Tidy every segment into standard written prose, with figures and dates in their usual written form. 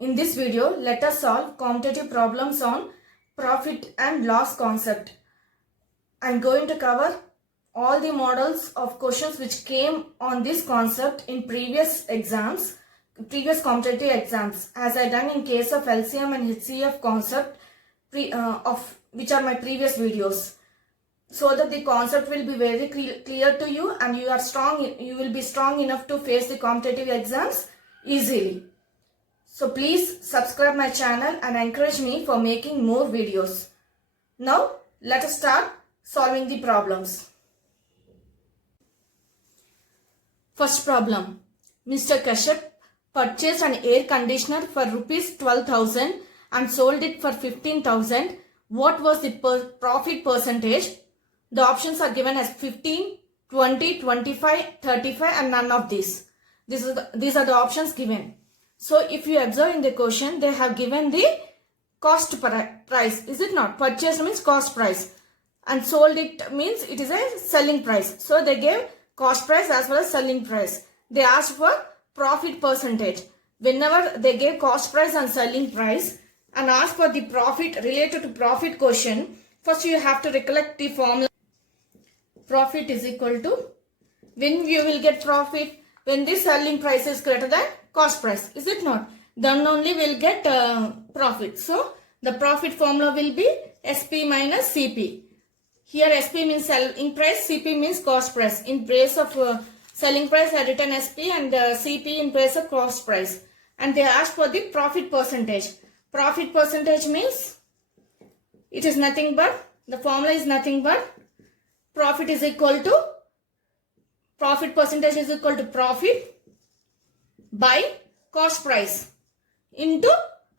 In this video, let us solve competitive problems on profit and loss concept. I am going to cover all the models of questions which came on this concept in previous exams, previous competitive exams, as I done in case of LCM and HCF concept which are my previous videos, so that the concept will be very clear to you and you will be strong enough to face the competitive exams easily. So please subscribe my channel and encourage me for making more videos. Now let us start solving the problems. First problem. Mr. Kashyap purchased an air conditioner for rupees 12,000 and sold it for 15,000. What was the profit percentage? The options are given as 15, 20, 25, 35 and none of these. These are the options given. So if you observe in the question, they have given the cost price. Is it not? Purchase means cost price. And sold it means it is a selling price. So they gave cost price as well as selling price. They asked for profit percentage. Whenever they gave cost price and selling price and asked for the profit related to profit question, first you have to recollect the formula. Profit is equal to, when you will get profit, when the selling price is greater than cost price. Is it not? Then only we'll get profit. So the profit formula will be SP minus CP. Here SP means selling price, CP means cost price. In place of selling price I written SP and CP in place of cost price. And they asked for the profit percentage. Profit percentage means it is nothing but, the formula is nothing but profit is equal to, profit percentage is equal to profit by cost price into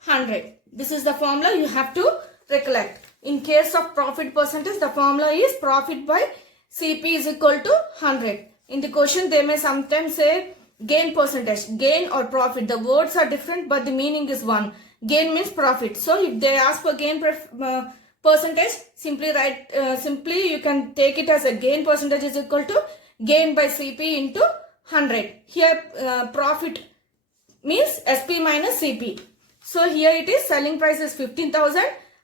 100. This is the formula you have to recollect. In case of profit percentage, the formula is profit by CP is equal to 100. In the question, they may sometimes say gain percentage, gain or profit. The words are different, but the meaning is one. Gain means profit. So if they ask for gain percentage, simply you can take it as a gain percentage is equal to gain by CP into 100. Here profit means SP minus CP. So here it is selling price is 15,000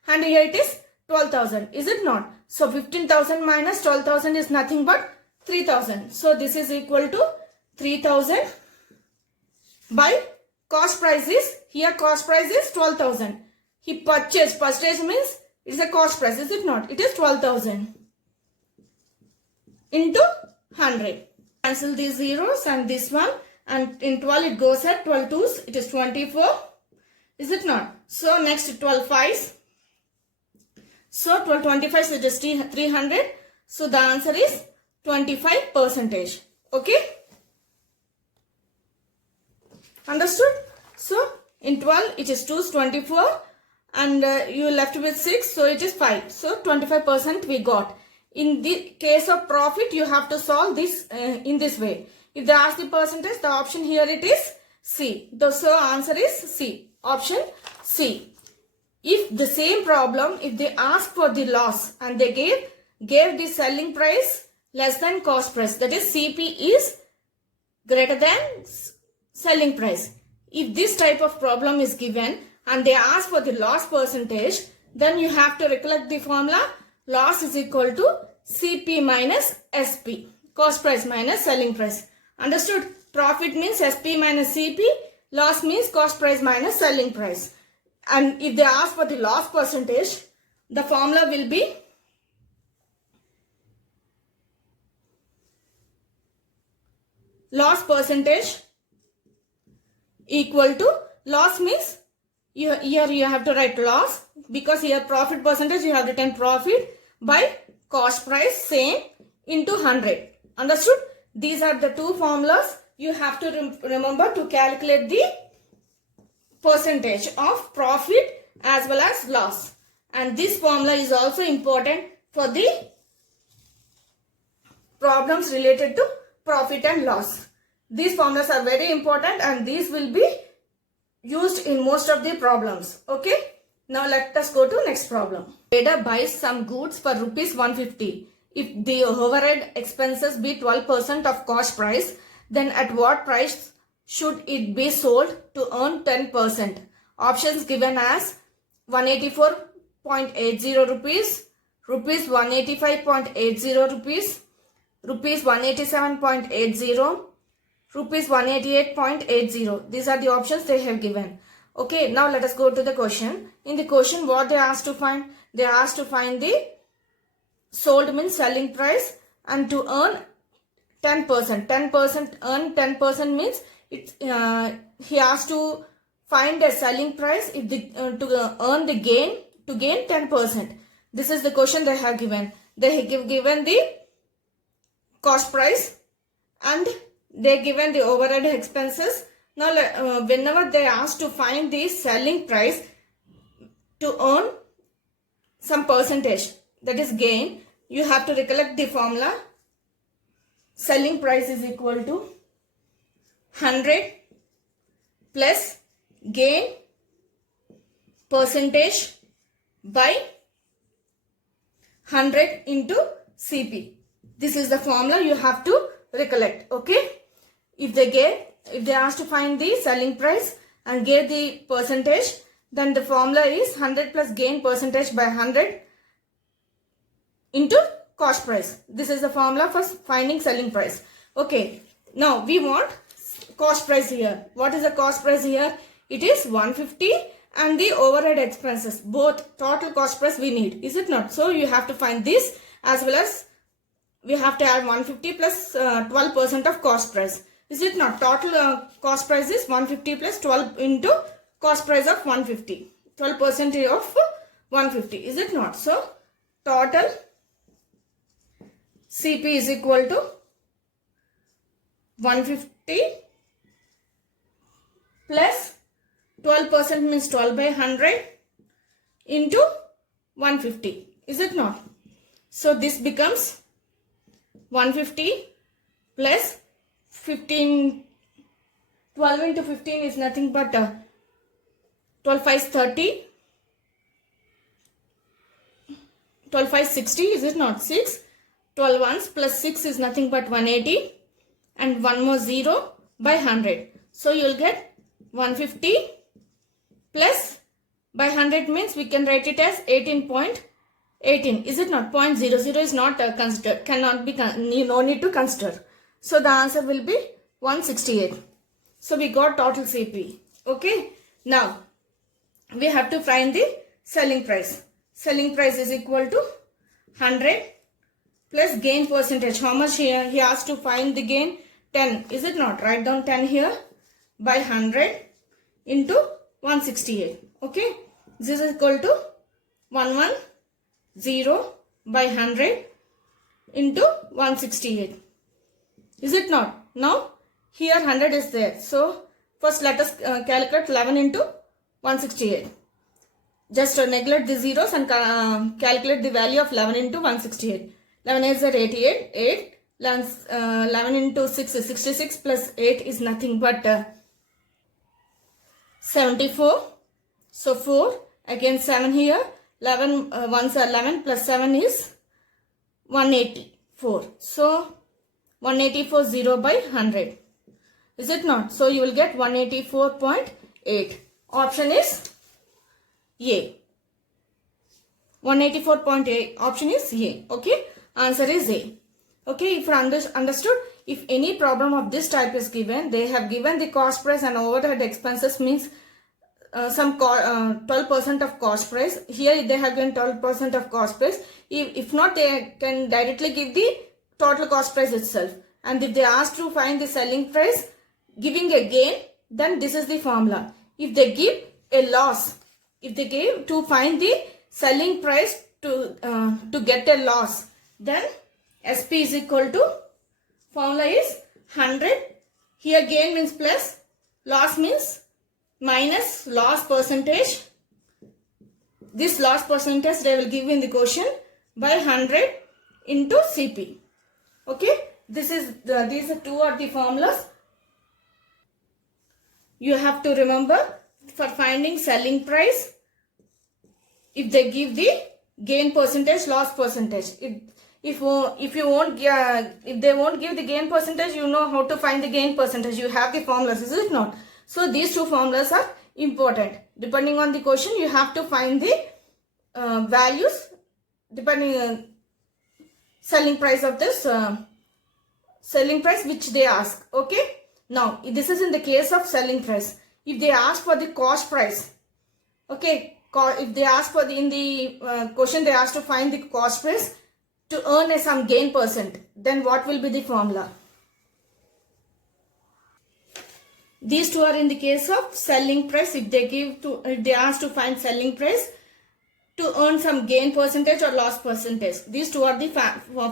and here it is 12,000. Is it not? So 15,000 minus 12,000 is nothing but 3,000. So this is equal to 3,000 by cost price is, here cost price is 12,000. He purchased means it is a cost price. Is it not? It is 12,000 into 100. Cancel these zeros and this one, and in 12 it goes at 12 twos, it is 24. Is it not? So next 12 fives. So 12 25 it is 300. So the answer is 25%. Okay? Understood? So in 12 it is 2's 24 and you left with 6, so it is 5. So 25% we got. In the case of profit, you have to solve this in this way. If they ask the percentage, the option here it is C. So answer is C. Option C. If the same problem, if they ask for the loss and they gave the selling price less than cost price, that is CP is greater than selling price. If this type of problem is given and they ask for the loss percentage, then you have to recollect the formula. Loss is equal to CP minus SP. Cost price minus selling price. Understood? Profit means SP minus CP. Loss means cost price minus selling price. And if they ask for the loss percentage, the formula will be loss percentage equal to, loss means here you have to write loss, because here profit percentage you have written profit by cost price same into 100. Understood? These are the two formulas you have to remember to calculate the percentage of profit as well as loss. And this formula is also important for the problems related to profit and loss. These formulas are very important and these will be used in most of the problems. Okay? Now let us go to next problem. Trader buys some goods for rupees 150. If the overhead expenses be 12% of cost price, then at what price should it be sold to earn 10%? Options given as 184.80 rupees, rupees 185.80 rupees, rupees 187.80, rupees 188.80. These are the options they have given. Okay, now let us go to the question. In the question, what they asked to find? They asked to find the sold means selling price and to earn 10%. 10% earn 10% means he asked to find a selling price if to earn the gain, to gain 10%. This is the question they have given. They have given the cost price and they given the overhead expenses. Now whenever they ask to find the selling price to earn some percentage, that is gain, you have to recollect the formula. Selling price is equal to 100 plus gain percentage by 100 into CP. This is the formula you have to recollect. Okay, if they ask to find the selling price and get the percentage, then the formula is 100 plus gain percentage by 100 into cost price. This is the formula for finding selling price. Okay, now we want cost price here. What is the cost price here? It is 150 and the overhead expenses, both total cost price we need, is it not? So you have to find this, as well as we have to add 150 plus 12% of cost price, is it not? Total cost price is 150 plus 12 into cost price of 150, 12% of 150, is it not? So total CP is equal to 150 plus 12% means 12 by 100 into 150, is it not? So this becomes 150 plus 15, 12 into 15 is nothing but 12 5 is 30, 12 5 is 60, is it not? 6, 12 ones plus 6 is nothing but 180 and one more 0 by 100. So you will get 150 plus by 100 means we can write it as 18.18, is it not? 0.00 is not considered, cannot be, no need to consider. So the answer will be 168. So we got total CP. Okay, now we have to find the selling price. Selling price is equal to 100 plus gain percentage. How much here? He asked to find the gain 10, is it not? Write down 10 here by 100 into 168. Okay, this is equal to 110 by 100 into 168, is it not? Now here 100 is there, so first let us calculate 11 into 168. Just neglect the zeros and calculate the value of 11 into 168. 11 is 88, 8, 11 into 6 is 66 plus 8 is nothing but 74. So 4, again 7 here, 11 ones are 11 plus 7 is 184. So 184 0 by 100, is it not? So you will get 184.8. Option is A. 184.8 option is A. Okay, answer is A. Okay, if you understood, if any problem of this type is given, they have given the cost price and overhead expenses means some 12% of cost price. Here they have given 12% of cost price. If not, they can directly give the total cost price itself. And if they ask to find the selling price giving a gain, then this is the formula. If they give a loss, if they give to find the selling price to get a loss, then SP is equal to, formula is 100. Here gain means plus, loss means minus loss percentage. This loss percentage they will give in the question by 100 into CP. Okay, these are two of the formulas. You have to remember, for finding selling price, if they give the gain percentage, loss percentage. If they won't give the gain percentage, you know how to find the gain percentage. You have the formulas, is it not? So these two formulas are important. Depending on the question, you have to find the values depending on selling price of this selling price which they ask. Okay. Now, this is in the case of selling price. If they ask for the cost price, okay, if they ask for in the question they ask to find the cost price to earn some gain percent, then what will be the formula? These two are in the case of selling price. If they ask to find selling price to earn some gain percentage or loss percentage, these two are the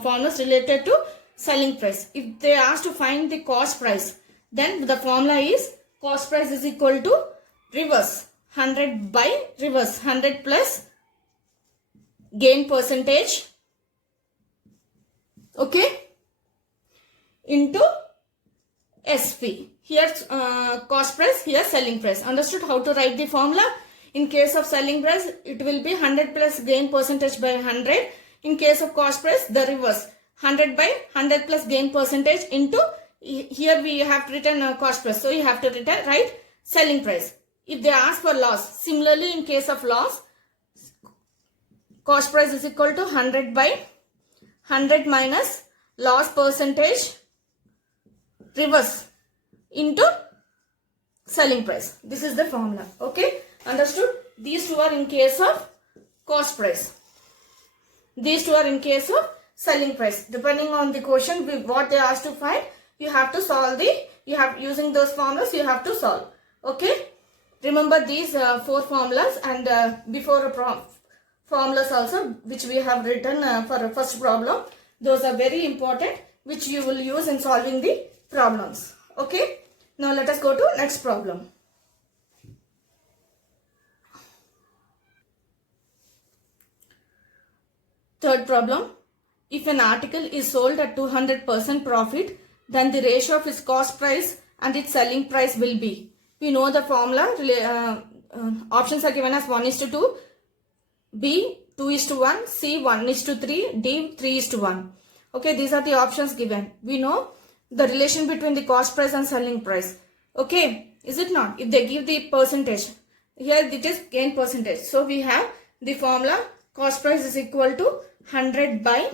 formulas related to selling price. If they ask to find the cost price, then the formula is cost price is equal to reverse 100 by reverse 100 plus gain percentage, okay, into SP. Here cost price, here selling price. Understood how to write the formula? In case of selling price, it will be 100 plus gain percentage by 100. In case of cost price, the reverse 100 by 100 plus gain percentage into, here we have written cost price, so you have to write selling price. If they ask for loss, similarly in case of loss, cost price is equal to 100 by 100 minus loss percentage reverse into selling price. This is the formula. Okay, understood? These two are in case of cost price. These two are in case of selling price. Depending on the question, what they ask to find, you have to solve using those formulas, you have to solve. Okay, remember these four formulas, and before formulas also which we have written for a first problem. Those are very important, which you will use in solving the problems. Okay, now let us go to next problem. Third problem. If an article is sold at 200% profit, then the ratio of its cost price and its selling price will be. We know the formula. Options are given as 1:2, B 2:1, C 1:3, D 3:1. Okay, these are the options given. We know the relation between the cost price and selling price. Okay, is it not? If they give the percentage, here it is gain percentage. So we have the formula cost price is equal to 100 by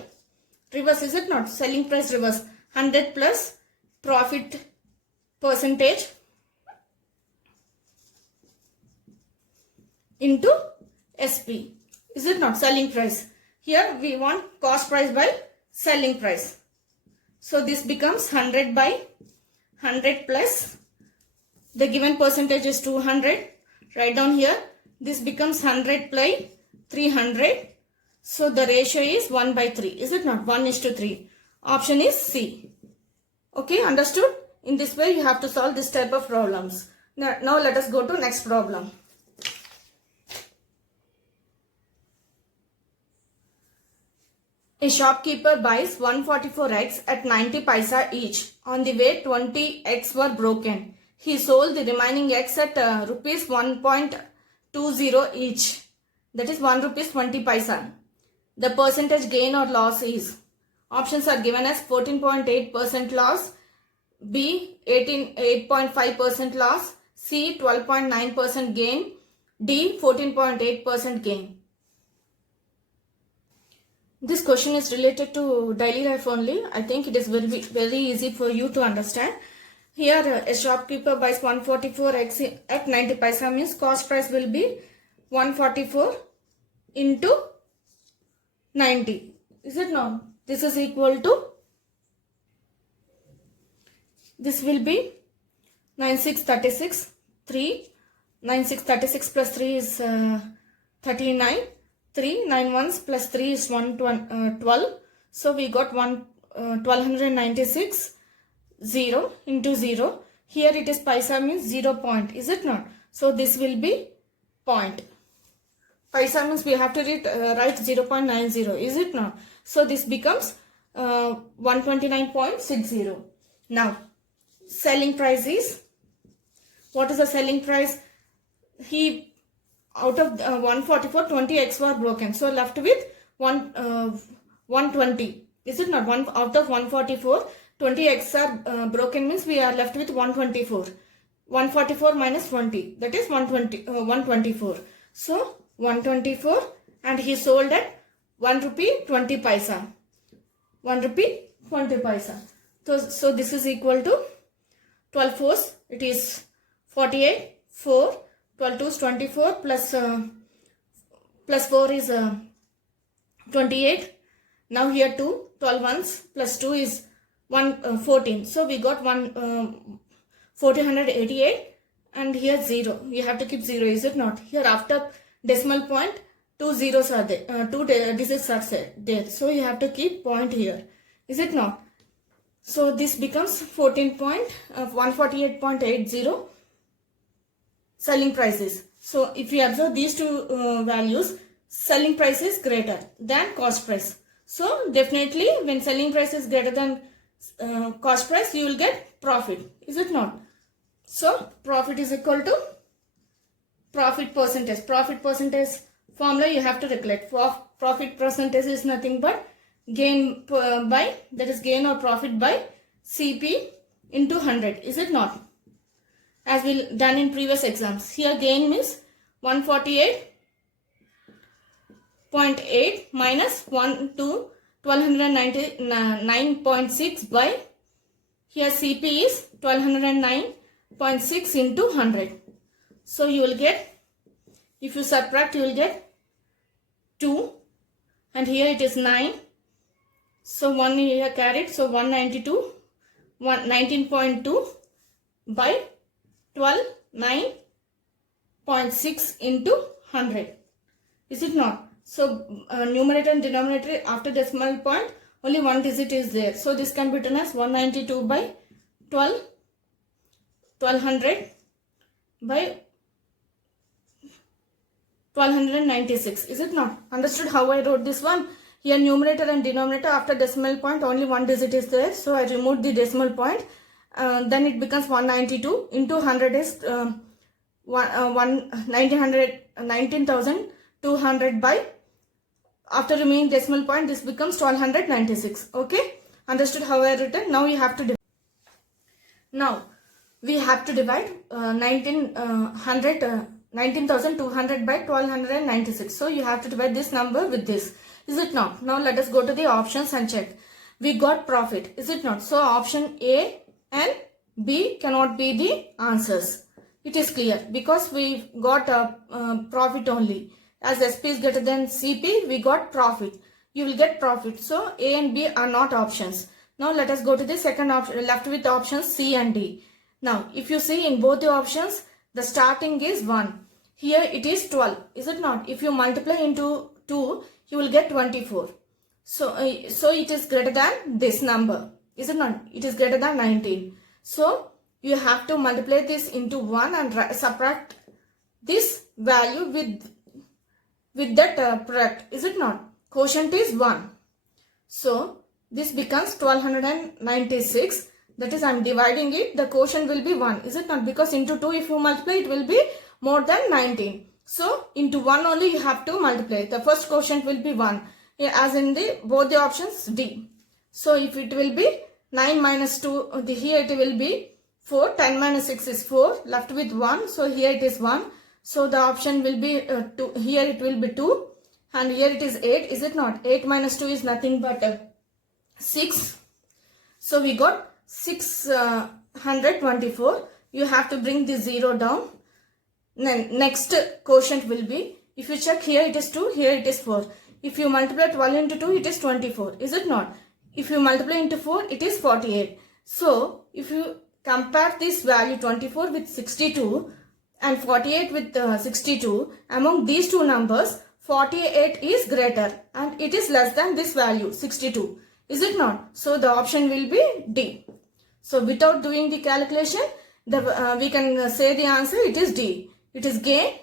reverse, is it not? Selling price reverse 100 plus profit percentage into SP. Is it not? Selling price. Here we want cost price by selling price. So this becomes 100 by 100 plus the given percentage is 200. Write down here. This becomes 100 by 300. So the ratio is 1 by 3. Is it not? 1:3. Option is C. Okay, understood? In this way you have to solve this type of problems. Now let us go to next problem. A shopkeeper buys 144 eggs at 90 paisa each. On the way 20 eggs were broken. He sold the remaining eggs at rupees 1.20 each. That is 1 rupees 20 paisa. The percentage gain or loss is. Options are given as 14.8% loss, B 8.5% loss, C 12.9% gain, D 14.8% gain. This question is related to daily life only. I think it is very easy for you to understand. Here a shopkeeper buys 144 eggs at 90 paisa, means cost price will be 144 into 90. Is it not? This is equal to, this will be 9636, 3, 9636 plus 3 is 39, 3, 9 ones plus 3 is 12. So we got 1296, 0 into 0. Here it is paisa means 0 point. Is it not? So this will be point. Paisa means we have to write 0.90. Is it not? So this becomes 129.60. Now selling price is, what is the selling price? He, out of 144, 20 eggs were broken. So left with 120. Is it not? Out of 144, 20 eggs are broken, means we are left with 124. 144 minus 20, that is 124. So 124, and he sold at 1 rupee 20 paisa. 1 rupee 20 paisa. So this is equal to 12 fours, it is 48, 4, 12 2 is 24, plus 4 is 28. Now here 2, 12 ones plus 2 is 14. So we got 1488, and here 0. You have to keep 0, is it not? Here after decimal point, 2 zeros are there, 2 digits are there. So you have to keep point here, is it not? So this becomes 148.80 selling prices. So if we observe these two values, selling price is greater than cost price. So definitely when selling price is greater than cost price, you will get profit, is it not? So profit is equal to profit percentage. Profit percentage formula you have to recollect. Profit percentage is nothing but gain by, that is gain or profit by CP into 100, is it not? As we done in previous exams. Here gain means 148.8 minus 1 to 1299.6 by, here CP is 1209.6 into 100. So you will get, if you subtract, you will get 2, and here it is 9. So 1 here carried, so 192, 19.2 by 1209.6 into 100, is it not? So numerator and denominator after decimal point, only one digit is there. So this can be written as 192 by 1200 by 1296, is it not? Understood how I wrote this one? Here numerator and denominator after decimal point, only one digit is there. So I removed the decimal point. Then it becomes 192 into 100 is 19,200 by, after removing decimal point, this becomes 1296. Okay, understood how I written? Now you have to divide. Now we have to divide 19,200 by 1296. So you have to divide this number with this, is it not? Now let us go to the options and check. We got profit, is it not? So option A and B cannot be the answers. It is clear because we got profit only. As SP is greater than CP, we got profit. You will get profit. So A and B are not options. Now let us go to the second option, left with options C and D. Now if you see in both the options, the starting is 1. Here it is 12, is it not? If you multiply into 2, you will get 24. So it is greater than this number, is it not? It is greater than 19. So you have to multiply this into 1 and subtract this value with that product, is it not? Quotient is 1. So this becomes 1296. That is, I am dividing it. The quotient will be 1, is it not? Because into 2 if you multiply, it will be more than 19. So into 1 only you have to multiply. The first quotient will be 1, as in the both the options D. So if it will be 9 minus 2, here it will be 4. 10 minus 6 is 4. Left with 1. So here it is 1. So the option will be 2. Here it will be 2. And here it is 8. Is it not? 8 minus 2 is nothing but 6. So we got 624. You have to bring the 0 down. Then next quotient will be, if you check, here it is 2, here it is 4. If you multiply 12 into 2, it is 24. Is it not? If you multiply into 4, it is 48. So if you compare this value 24 with 62 and 48 with 62, among these two numbers, 48 is greater and it is less than this value 62. Is it not? So the option will be D. So without doing the calculation, we can say the answer, it is D. It is gain.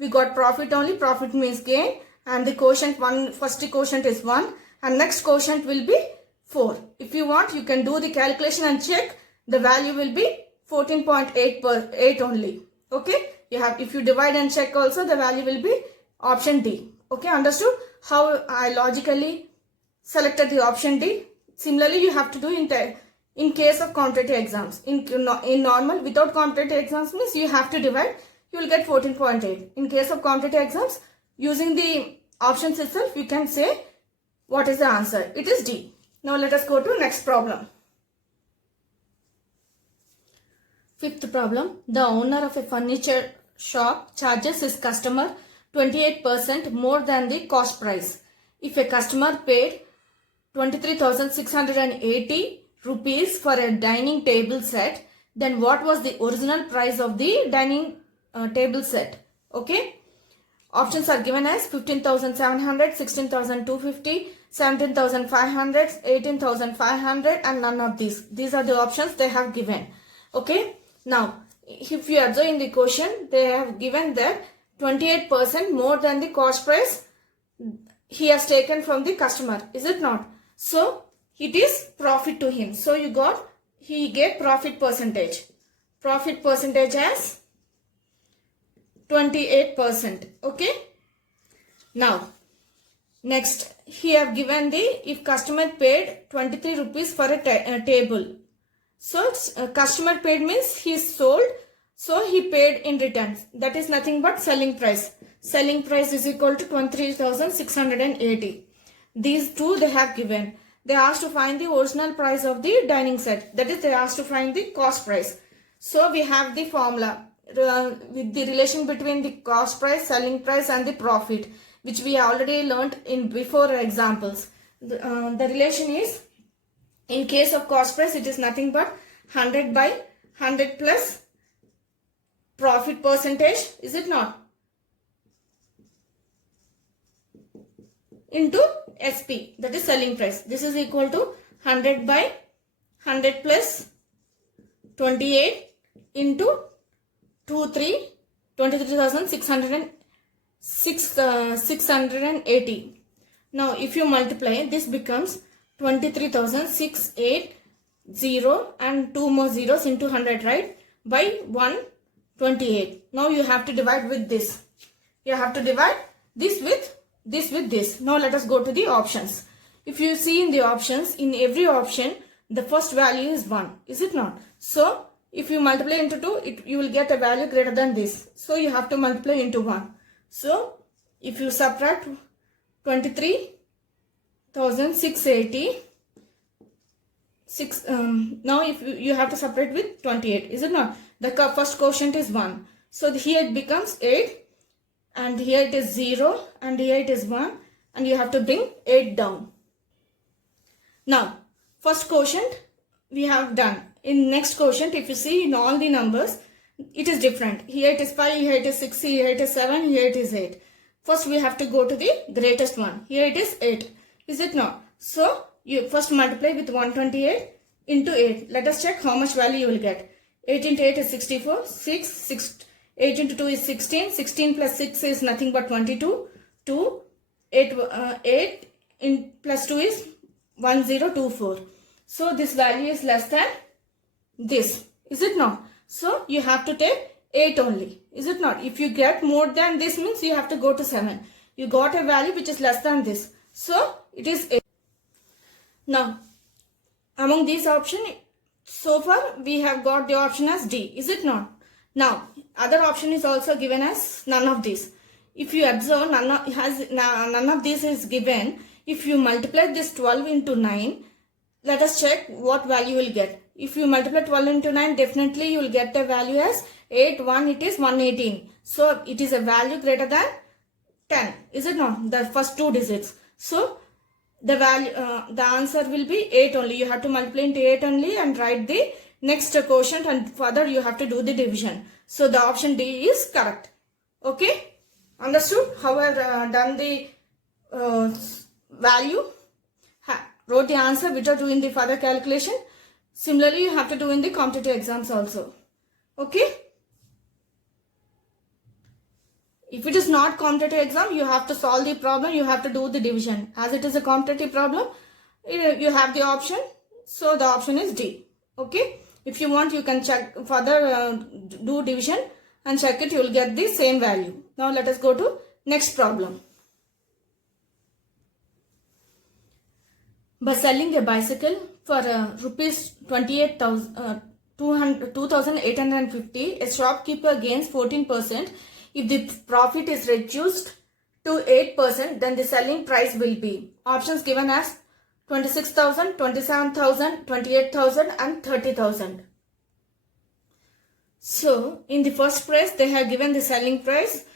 We got profit only. Profit means gain. And the quotient, first quotient is 1. And next quotient will be 4. If you want, you can do the calculation and check. The value will be 14.8 per 8 only. Okay. If you divide and check also, the value will be option D. Okay. Understood how I logically selected the option D? Similarly, you have to do in in case of competitive exams. In normal, without competitive exams means you have to divide, you will get 14.8. In case of competitive exams, using the options itself, you can say what is the answer. It is D. Now let us go to next problem. Fifth problem. The owner of a furniture shop charges his customer 28% more than the cost price. If a customer paid 23,680 rupees for a dining table set, then what was the original price of the dining table set? Okay. Options are given as 15,700, 16,250, 17,500, 18,500 and none of these. These are the options they have given. Okay. Now, if you observe in the question, they have given that 28% more than the cost price he has taken from the customer. Is it not? So, it is profit to him. So, he gave profit percentage. Profit percentage as 28%. Okay. Now, next, he have given if customer paid 23 rupees for a table. So, customer paid means he sold. So, he paid in return. That is nothing but selling price. Selling price is equal to 23,680. These two they have given. They asked to find the original price of the dining set. That is, they asked to find the cost price. So, we have the formula with the relation between the cost price, selling price and the profit, which we already learnt in before examples. The relation is, in case of cost price, it is nothing but 100 by 100 plus profit percentage, is it not? Into SP, that is selling price. This is equal to 100 by 100 plus 28 into 23,680. Now, if you multiply, this becomes 23,680 and 2 more zeros into 100, right? By 128. Now, you have to divide with this. You have to divide this with this with this. Now, let us go to the options. If you see in the options, in every option, the first value is 1. Is it not? So, if you multiply into 2, you will get a value greater than this. So, you have to multiply into 1. So, if you subtract 23,680, now if you have to separate with 28, is it not? The first quotient is 1. So, here it becomes 8 and here it is 0 and here it is 1 and you have to bring 8 down. Now, first quotient we have done. In next quotient, if you see in all the numbers, it is different. Here it is 5, here it is 6, here it is 7, here it is 8. First we have to go to the greatest one. Here it is 8. Is it not? So, you first multiply with 128 into 8. Let us check how much value you will get. 8 into 8 is 64. 8 into 2 is 16. 16 plus 6 is nothing but 22. 8 plus 2 is 1024. So, this value is less than this. Is it not? So, you have to take 8 only. Is it not? If you get more than this means you have to go to 7. You got a value which is less than this. So, it is 8. Now, among these options, so far we have got the option as D. Is it not? Now, other option is also given as none of these. If you observe, none of these is given. If you multiply this 12 into 9, let us check what value you will get. If you multiply 12 into 9, definitely you will get the value as 8, 1, it is 118. So, it is a value greater than 10. Is it not? The first two digits. So, the value, the answer will be 8 only. You have to multiply into 8 only and write the next quotient and further you have to do the division. So, the option D is correct. Okay? Understood how I have done the value? Wrote the answer without doing the further calculation. Similarly, you have to do in the competitive exams also. Okay? If it is not competitive exam, you have to solve the problem. You have to do the division. As it is a competitive problem, you have the option. So, the option is D. Okay? If you want, you can check further, do division and check it. You will get the same value. Now, let us go to next problem. By selling a bicycle for rupees 2,850, a shopkeeper gains 14%. If the profit is reduced to 8%, then the selling price will be. Options given as 26,000, 27,000, 28,000 and 30,000. So, in the first price, they have given the selling price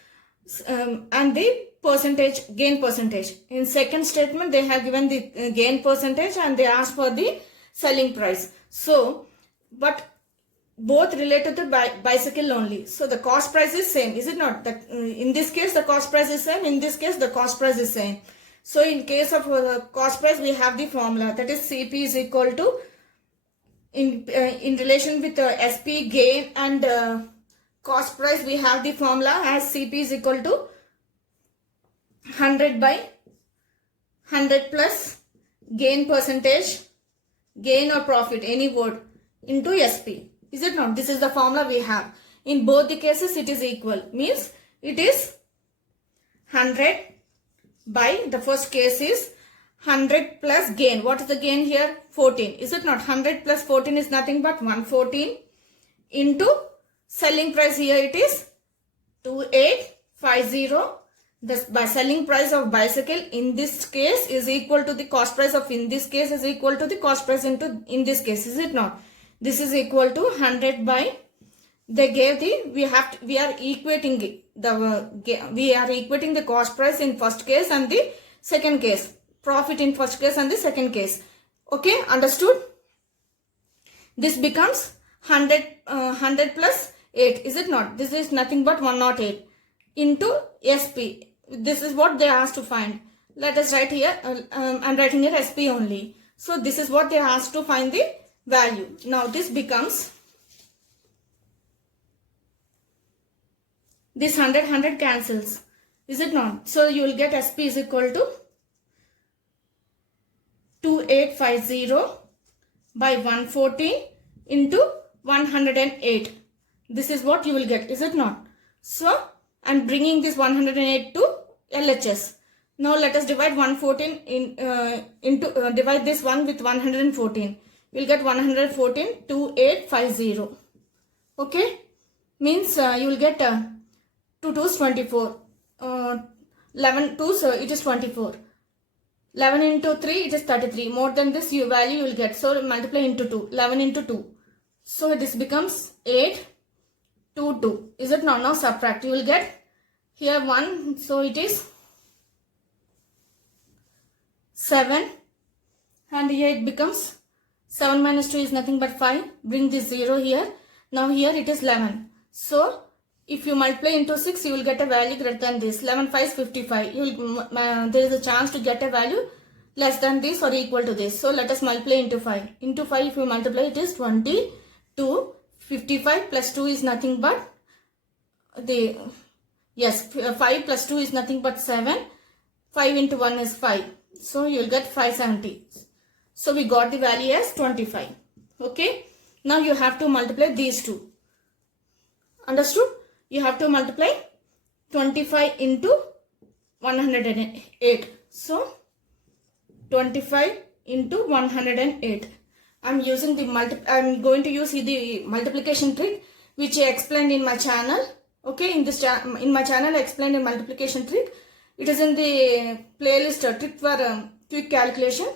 and the percentage, gain percentage. In second statement, they have given the gain percentage and they asked for the selling price. So, but both related to bicycle only. So, the cost price is same, is it not? That in this case, the cost price is same. In this case, the cost price is same. So, in case of cost price, we have the formula, that is CP is equal to in relation with SP gain and cost price, we have the formula as CP is equal to 100 by 100 plus gain percentage, gain or profit, any word, into SP. Is it not? This is the formula we have. In both the cases, it is equal. Means it is 100 by, the first case is 100 plus gain. What is the gain here? 14. Is it not? 100 plus 14 is nothing but 114 into selling price, here it is 2850. The selling price of bicycle in this case is equal to the cost price of in this case is equal to the cost price into in this case. Is it not? This is equal to 100 by, they gave the, we are equating the cost price in first case and the second case, profit in first case and the second case. Okay, understood? This becomes 100 plus 8, is it not? This is nothing but 108 into SP. This is what they asked to find. Let us write here, I'm writing here SP only. So this is what they asked to find the value. Now this becomes, this 100 cancels, is it not? So you will get SP is equal to 2850 by 114 into 108. This is what you will get, is it not? So, and bringing this 108 to LHS. Now let us divide 114 divide this one with 114. We'll get 114 2850. Okay, means you will get 2 2s 24. 11 2s it is 24. 11 into 3 it is 33. More than this value you will get. So multiply into 2. 11 into 2. So this becomes 8 2 2. Is it not? Now subtract. You will get here 1. So it is 7. And here it becomes 7 minus 2 is nothing but 5. Bring this 0 here. Now here it is 11. So if you multiply into 6, you will get a value greater than this. 11 5 is 55. There is a chance to get a value less than this or equal to this. So let us multiply into 5. Into 5, if you multiply, it is 22. 55 plus 2 is nothing but 5 plus 2 is nothing but 7. 5 into 1 is 5. So you will get 570. So we got the value as 25. Okay. Now you have to multiply these two. Understood? You have to multiply 25 into 108. So 25 into 108. I'm going to use the multiplication trick which I explained in my channel. Okay, in my channel I explained a multiplication trick. It is in the playlist trick for quick calculation.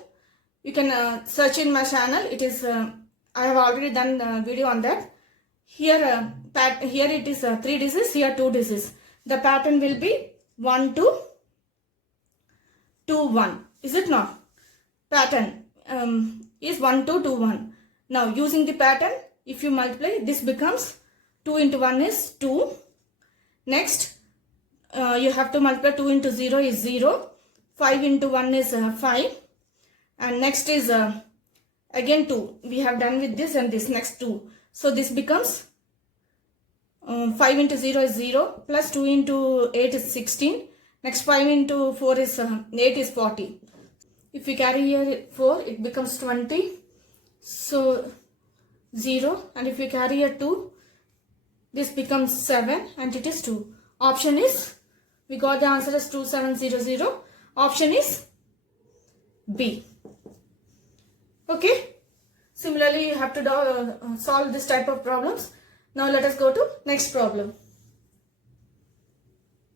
You can search in my channel. It is I have already done a video on that. Here here it is 3 digits, here 2 digits. The pattern will be 1 2 2 1. Is it not? Pattern is 1 2 2 1. Now using the pattern, if you multiply, this becomes 2 into 1 is 2. Next you have to multiply 2 into 0 is 0. 5 into 1 is 5. And next is again 2. We have done with this and this, next 2. So this becomes 5 into 0 is 0 plus 2 into 8 is 16. Next 5 into 4 is 8 is 40. If we carry here 4, it becomes 20. So 0. And if we carry here 2, this becomes 7 and it is 2. Option is, we got the answer as 2700. Option is B. Okay. Similarly, you have to solve this type of problems. Now let us go to next problem.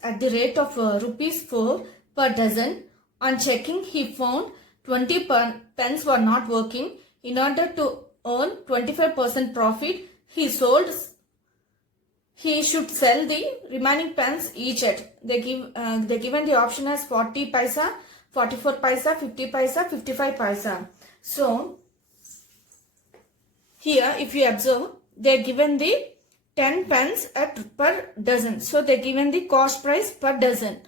At the rate of rupees 4 per dozen, on checking he found 20 pence were not working. In order to earn 25% profit, he should sell the remaining pence each at. They given the option as 40 paisa, 44 paisa, 50 paisa, 55 paisa. So here if you observe, they are given the 10 pence per dozen. So they are given the cost price per dozen.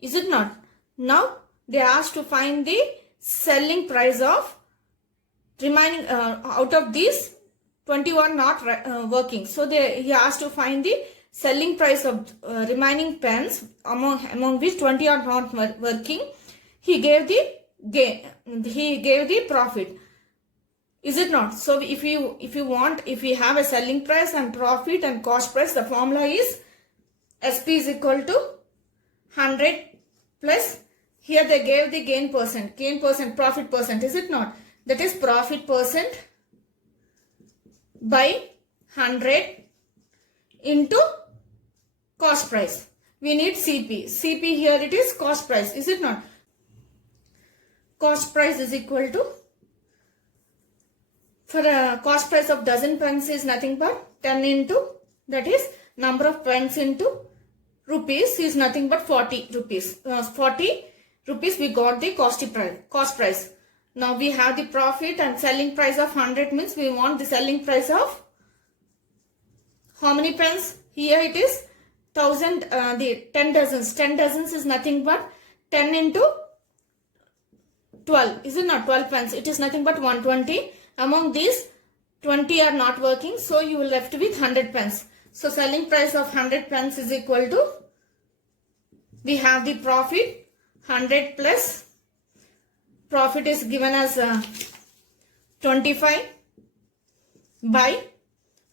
Is it not? Now they are asked to find the selling price of remaining out of these 21 not working. So he asked to find the selling price of remaining pens among which 20 are not working. He gave the gain. He gave the profit. Is it not? So if you have a selling price and profit and cost price, the formula is SP is equal to 100 plus, here they gave the gain percent, profit percent, is it not? That is profit percent by 100 into cost price. We need CP. CP here it is cost price, is it not? Cost price is equal to, for a cost price of dozen pence is nothing but 10 into, that is number of pence into rupees is nothing but 40 rupees. 40 rupees we got the cost price. Now we have the profit and selling price of 100 means we want the selling price of how many pence? Here it is 1000, the 10 dozens. 10 dozens is nothing but 10 into 12. Is it not 12 pence? It is nothing but 120. Among these 20 are not working. So you will left with 100 pence. So selling price of 100 pence is equal to, we have the profit 100 plus profit is given as 25 by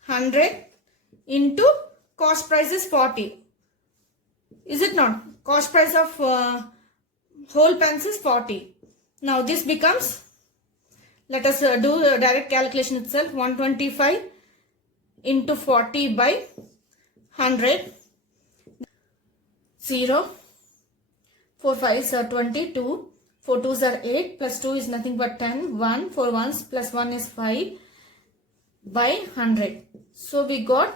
100 into cost price is 40. Is it not? Cost price of whole pence is 40. Now this becomes, let us do the direct calculation itself. 125 into 40 by 100. 0. 4 5s are 22. 4 2s are 8. Plus 2 is nothing but 10. 1. 4 1s plus 1 is 5 by 100. So we got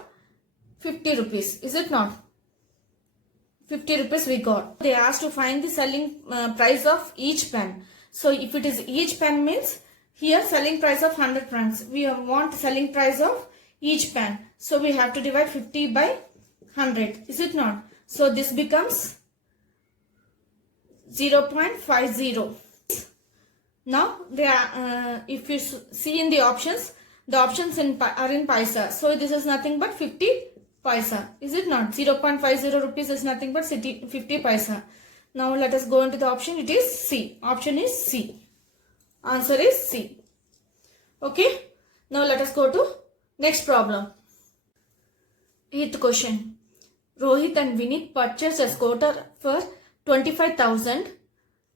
50 rupees. Is it not? 50 rupees we got. They asked to find the selling price of each pen. So if it is each pen means here selling price of 100 pens. We want selling price of each pen. So we have to divide 50 by 100. Is it not? So this becomes 0.50. Now they are, if you see in the options are in paisa. So this is nothing but 50 paisa. Is it not? 0.50 rupees is nothing but 50 paisa. Now let us go into the option. It is C. Option is C. Answer is C. Okay. Now let us go to next problem. 8th question. Rohit and Vinit purchased a scooter for 25,000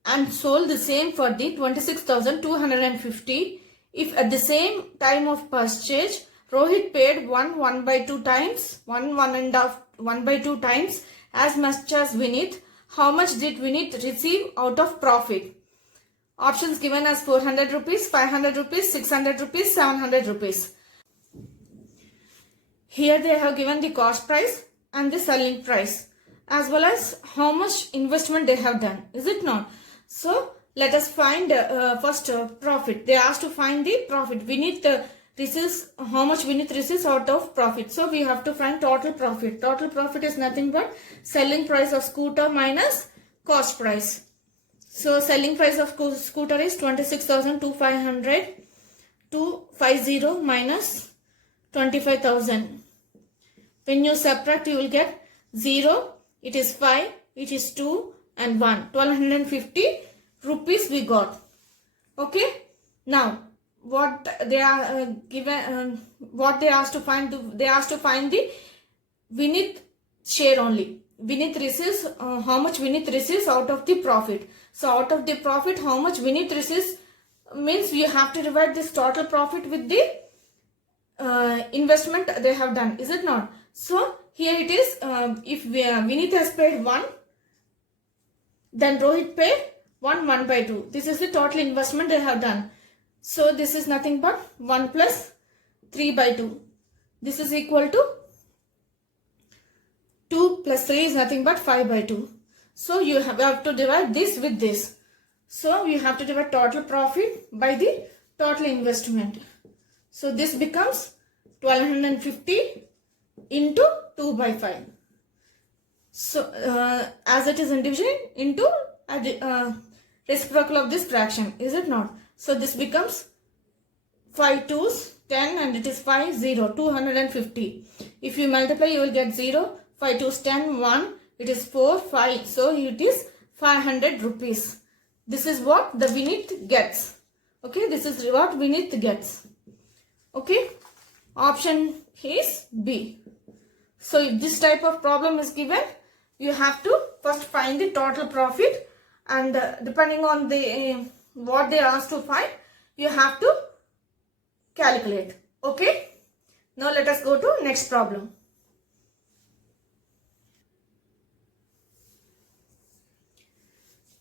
and sold the same for the 26,250. If at the same time of purchase, Rohit paid 1/2 times, 1/2 times as much as Vinit, how much did Vinit receive out of profit? Options given as 400 rupees, 500 rupees, 600 rupees, 700 rupees. Here they have given the cost price and the selling price as well as how much investment they have done. Is it not? So let us find first profit. They asked to find the profit. Vinit receives, how much Vinit receives out of profit. So we have to find total profit. Total profit is nothing but selling price of scooter minus cost price. So selling price of scooter is 26,250 minus 25,000. When you subtract, you will get 0. It is 5. It is 2 and 1. 1,250 rupees we got. Okay. Now what they are given, what they asked to find, they asked to find the Vinit share only. Vinit receives, how much Vinit receives out of the profit. So out of the profit, how much Vinit receives means you have to divide this total profit with the investment they have done, is it not? So here it is, if Vinith has paid 1, then Rohit paid 1 by 2. This is the total investment they have done. So this is nothing but 1 plus 3 by 2. This is equal to 2 plus 3 is nothing but 5 by 2. So you have to divide this with this. So you have to divide total profit by the total investment. So this becomes 1250 into 2 by 5. So as it is in division into reciprocal of this fraction, is it not? So this becomes 5 2s 10 and it is 5 0, 250. If you multiply, you will get 0. 5 2s 10, 1, it is 4 5. So it is 500 rupees. This is what the Vinith gets. Okay, this is what Vinith gets. Okay, option is B. So if this type of problem is given, you have to first find the total profit, and depending on the what they asked to find, you have to calculate. Okay, now let us go to next problem.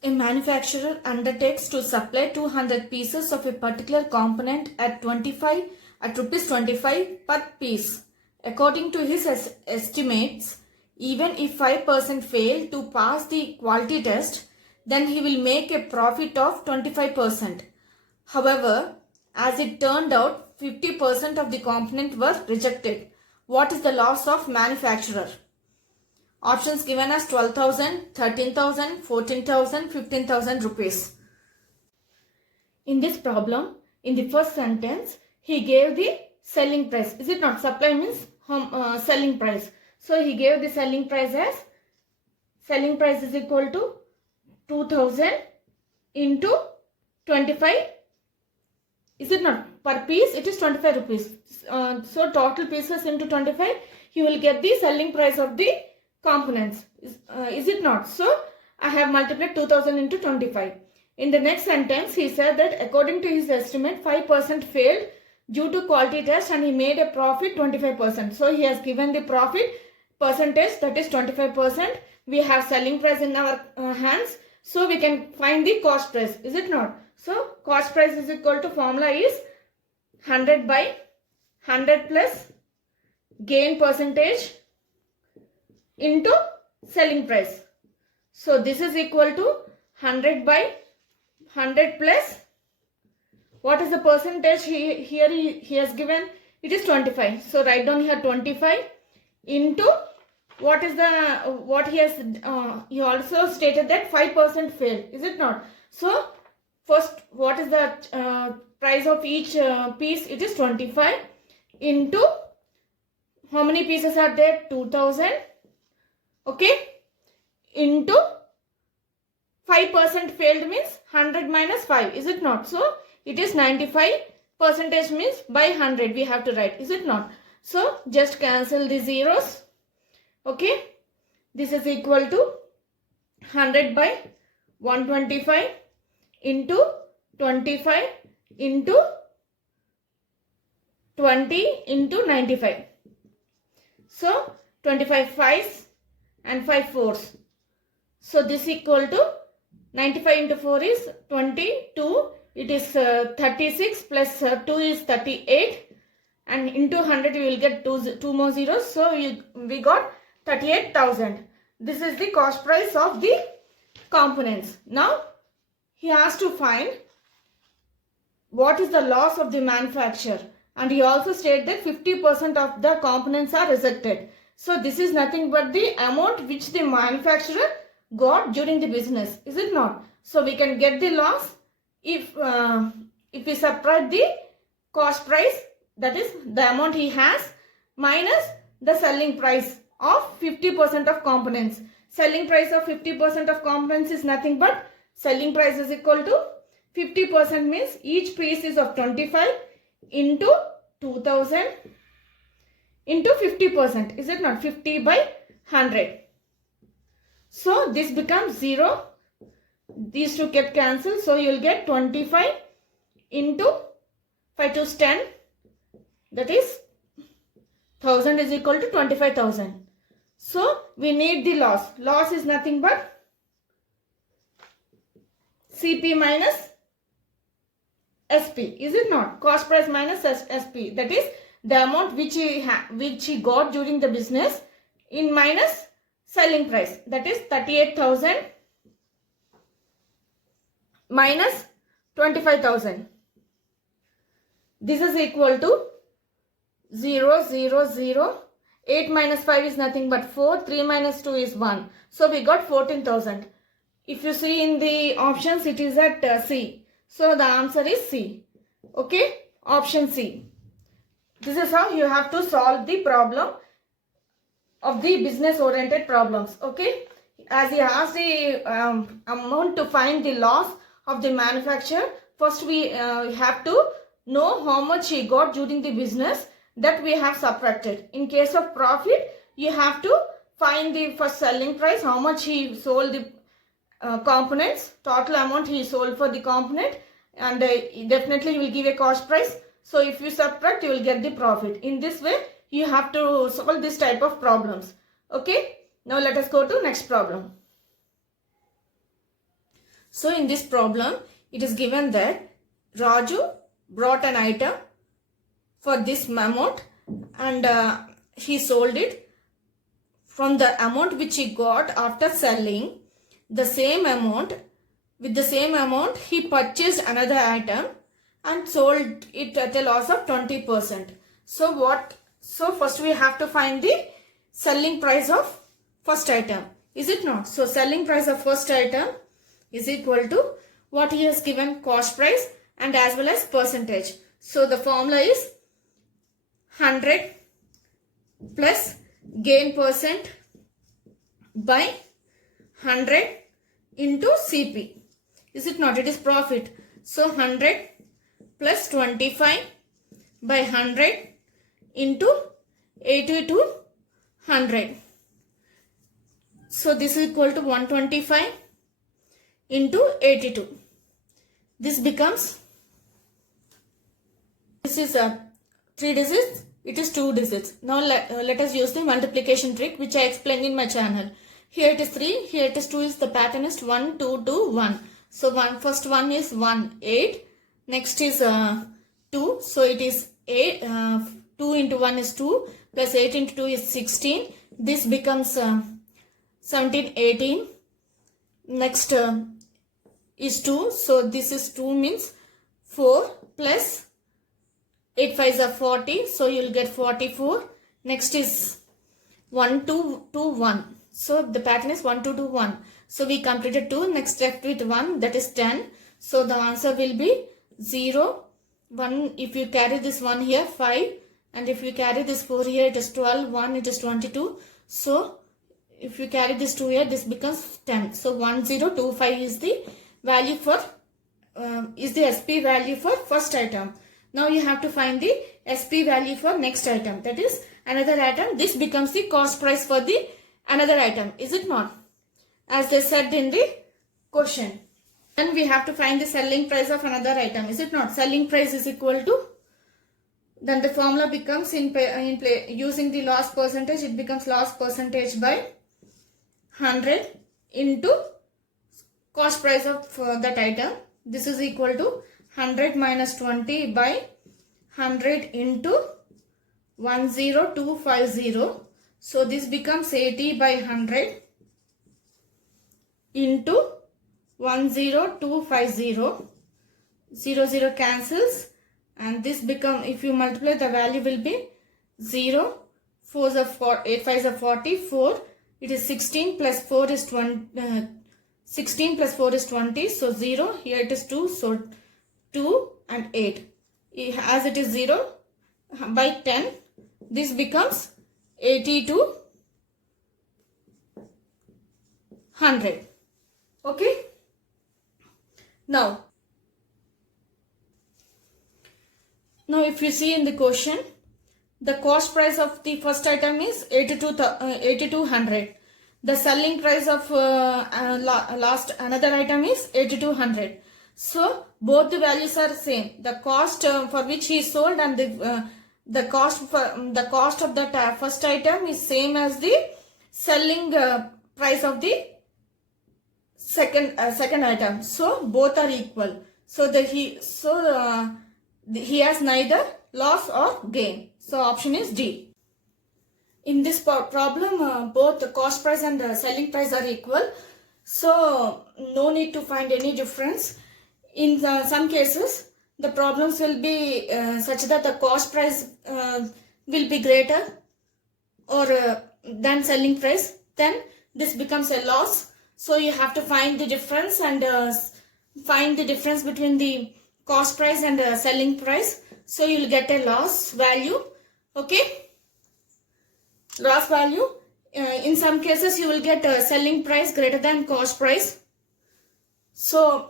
A manufacturer undertakes to supply 200 pieces of a particular component at rupees 25 per piece. According to his estimates, even if 5% fail to pass the quality test, then he will make a profit of 25%. However, as it turned out, 50% of the component were rejected. What is the loss of manufacturer? Options given as 12,000, 13,000, 14,000, 15,000 rupees. In this problem, in the first sentence, he gave the selling price. Is it not? Supply means selling price. So he gave the selling price as, selling price is equal to 2,000 into 25. Is it not? Per piece it is 25 rupees. So total pieces into 25, he will get the selling price of the components. Is it not? So I have multiplied 2000 into 25. In the next sentence, he said that according to his estimate, 5% failed due to quality test and he made a profit 25%. So he has given the profit percentage, that is 25%. We have selling price in our hands. So we can find the cost price. Is it not? So cost price is equal to, formula is 100 by 100 plus gain percentage into selling price. So this is equal to 100 by 100 plus, what is the percentage he has given? It is 25. So write down here 25 into, what is the, what he has, he also stated that 5% failed. Is it not? So first, what is the price of each piece? It is 25 into, how many pieces are there? 2000. Okay, into 5% failed means 100 minus 5, is it not? So it is 95 percentage means by 100 we have to write, is it not? So just cancel the zeros. Okay, this is equal to 100 by 125 into 25 into 20 into 95. So 25 5s and 5 4s. So this equal to 95 into 4 is 22. It is 36 plus 2 is 38. And into 100 you will get two more zeros. So we got 38,000. This is the cost price of the components. Now he has to find what is the loss of the manufacturer. And he also stated that 50% of the components are rejected. So this is nothing but the amount which the manufacturer got during the business. Is it not? So we can get the loss if we subtract the cost price, that is the amount he has, minus the selling price of 50% of components. Selling price of 50% of components is nothing but selling price is equal to 50% means each piece is of 25 into 2000 into 50%. Is it not? 50 by 100. So this becomes 0. These two get cancelled. So you will get 25 into 5 to 10, that is 1000 is equal to 25,000. So we need the loss. Loss is nothing but CP minus SP, is it not? Cost price minus SP, that is the amount which he got during the business in minus selling price, that is 38,000 minus 25,000. This is equal to 0, 0, 0. 8 minus 5 is nothing but 4. 3 minus 2 is 1. So we got 14,000. If you see in the options, it is at C. So the answer is C. Okay, option C. This is how you have to solve the problem of the business oriented problems. Okay, as he asked the amount to find the loss of the manufacturer, first we have to know how much he got during the business, that we have subtracted. In case of profit, you have to find the first selling price, how much he sold the components, total amount he sold for the component, and definitely you will give a cost price. So if you subtract, you will get the profit. In this way, you have to solve this type of problems. Okay, now let us go to next problem. So in this problem, it is given that Raju brought an item for this amount and he sold it. From the amount which he got after selling the same amount, with the same amount he purchased another item and sold it at a loss of 20%. So first we have to find the selling price of first item, is it not? So selling price of first item is equal to what he has given, cost price and as well as percentage. So the formula is 100 plus gain percent by 100 into CP. Is it not? It is profit. So 100 plus 25 by 100 into 80 to 100. So this is equal to 125 into 82. This becomes, this is 3 digits, it is 2 digits. Now let us use the multiplication trick which I explained in my channel. Here it is 3, here it is 2, is the pattern is 1, 2, 2, 1. So first one is 1, 8. Next is 2. So it is 8, 2 into 1 is 2 plus 8 into 2 is 16. This becomes 17, 18. Next is 2. So this is 2 means 4 plus 8 5s are 40. So you will get 44. Next is 1, 2, 2, 1. So the pattern is 1, 2, 2, 1. So we completed 2. Next left with 1, that is 10. So the answer will be 0, 1. If you carry this 1 here, 5. And if you carry this 4 here, it is 12. 1, it is 22. So if you carry this 2 here, this becomes 10. So 1025 is the value for, is the SP value for first item. Now you have to find the SP value for next item, that is another item. This becomes the cost price for the another item, is it not? As they said in the question. Then we have to find the selling price of another item, is it not? Selling price is equal to, then the formula becomes in play using the loss percentage, it becomes loss percentage by 100 into cost price of that item. This is equal to 100 minus 20 by 100 into 10250. So this becomes 80 by 100 into 10250. 0, 0 cancels and this become, if you multiply, the value will be 0. 4s are 4, 8 5s are 44. It is 16 plus 4 is 20. 16 plus 4 is 20. So 0. Here it is 2. So 2 and 8. As it is 0 by 10, this becomes 80 to 100. Okay. Now if you see in the question, the cost price of the first item is 8200. The selling price of last another item is 8200. So both the values are same. The cost for which he sold and the cost of that first item is same as the selling price of the second item. So both are equal. So he has neither loss or gain. So option is D. In this problem, both the cost price and the selling price are equal. So no need to find any difference. In some cases, the problems will be such that the cost price will be greater or than selling price. Then this becomes a loss. So you have to find the difference and find the difference between the cost price and selling price. So you will get a loss value. Okay. Loss value. In some cases you will get selling price greater than cost price. So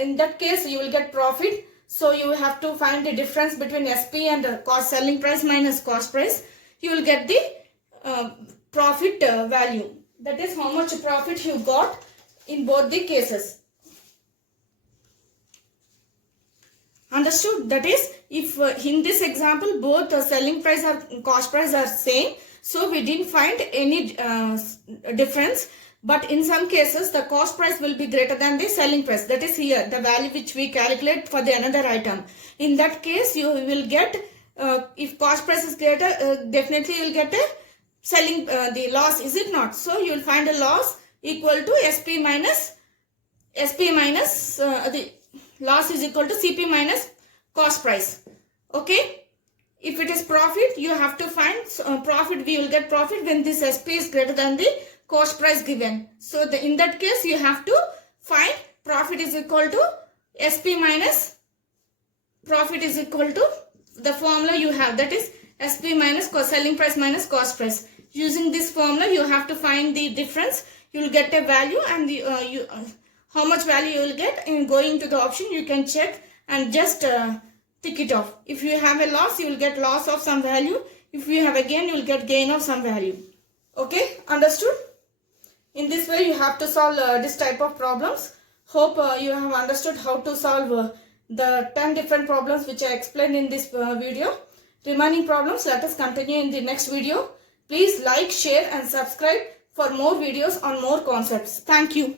in that case you will get profit. So you have to find the difference between SP and selling price minus cost price. You will get the profit value. That is how much profit you got in both the cases. Understood? That is, if in this example both selling price or cost price are same, so we didn't find any difference. But in some cases the cost price will be greater than the selling price. That is here the value which we calculate for the another item. In that case you will get if cost price is greater, definitely you will get a selling the loss, is it not? So you will find a loss equal to SP minus the loss is equal to CP minus cost price. Okay. If it is profit, you have to find profit. We will get profit when this SP is greater than the cost price given. So in that case, you have to find profit is equal to SP minus profit is equal to the formula you have. That is SP minus selling price minus cost price. Using this formula, you have to find the difference. You will get a value and the how much value you will get. In going to the option, you can check and just tick it off. If you have a loss, you will get loss of some value. If you have a gain, you will get gain of some value. Okay, understood? In this way, you have to solve this type of problems. Hope you have understood how to solve the 10 different problems which I explained in this video. Remaining problems, let us continue in the next video. Please like, share and subscribe for more videos on more concepts. Thank you.